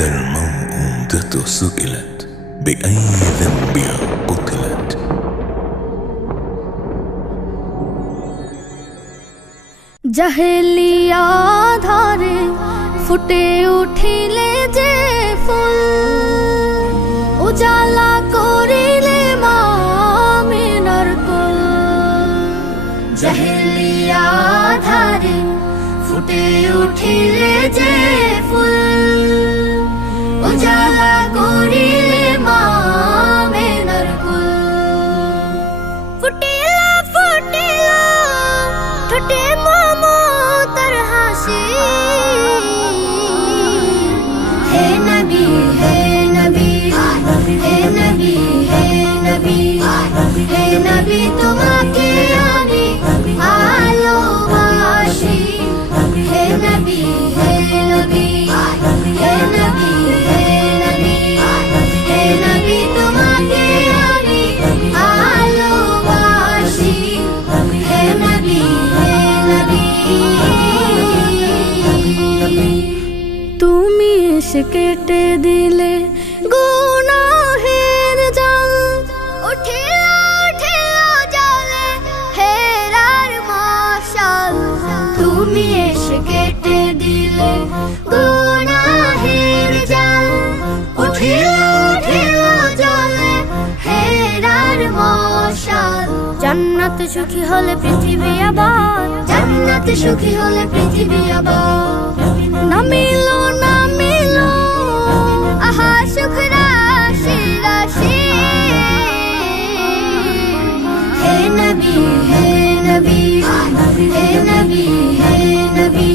إذا الموءودة سئلت بأي ذنب قتلت জাহেলিয়া ধারে ফুটে উঠিলে যে ফুল উজালা করিলে মা আমিনার কুল জাহেলিয়া ধারে ফুটে উঠিলে যে ফুল উজালা করিলে মা আমিনার কুল ফুটিলা ফুটিলা ঠোঁটে মমতার হাসি হে নবী হে নবী হে নবী হে নবী হে নবী তোমাকে আমি ভালোবাসি হে নবী হে নবী হে নবী হে নবী হে নবী তোমাকে আমি ভালোবাসি হে নবী হে নবী তুমি এসে কেটে দিলে গুনাহের জাল উঠিলা উঠিলা জলে হেরার মশাল তুমি এসে কেটে দিলে গুনাহের জাল উঠিলা উঠিলা জলে হেরার মশাল জান্নাত সুখী হলে পৃথিবী আবার জান্নাত সুখী হলে পৃথিবী আবার নামিলো নামিলো আহা সুখ রাশি রাশি হে নবী হে নবী হে নবী হে নবী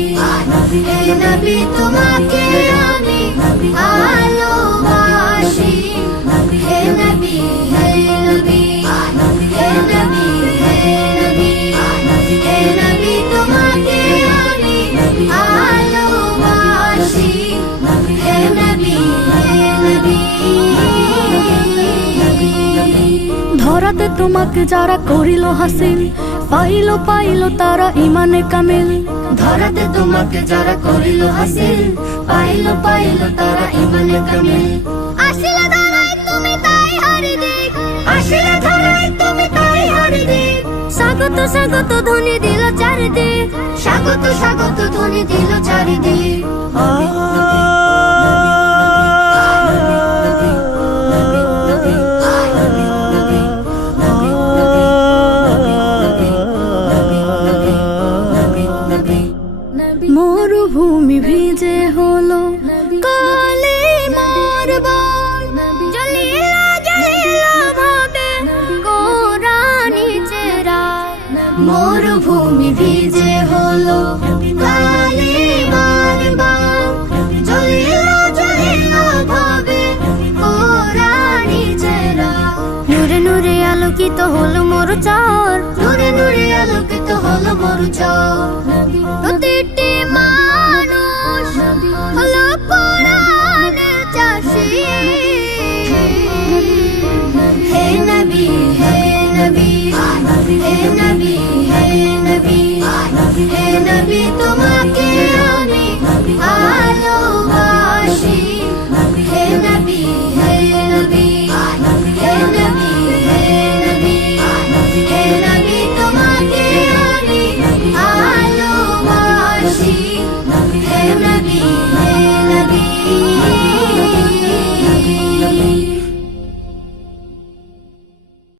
হে নবী তোমাকে আমি ভালোবাসি হে নবী হে নবী হে নবী হে নবী হে নবী তোমাকে আমি ভালোবাসি হে নবী হে নবী ধরাতে তোমাকে যারা করিল হাসিল পাইল পাইল তারা ইমানে কামিল ধরাতে তোমাকে যারা করিল হাসিল পাইল পাইল তারা ইমানে কামিল আসিলা ধরাই তুমি তাই হারি দিক আসিলা ধরাই তুমি তাই হারি দিক স্বাগত স্বাগত ধ্বনি দিল চারিদিক স্বাগত স্বাগত ধ্বনি দিল চারিদিক মরুভূমি ভিজে হলো কালিমার বন জ্বলিলা জ্বলিলা ভাবে কোরআনি চেরা মরুভূমি ভিজে হলো কালিমার বন জ্বলিলা জ্বলিলা ভাবে কোরআনি চেরা নূরে নূরে আলোকিত হলো মরুচর নূরে নূরে আলোকিত হলো মরুচর প্রতিটি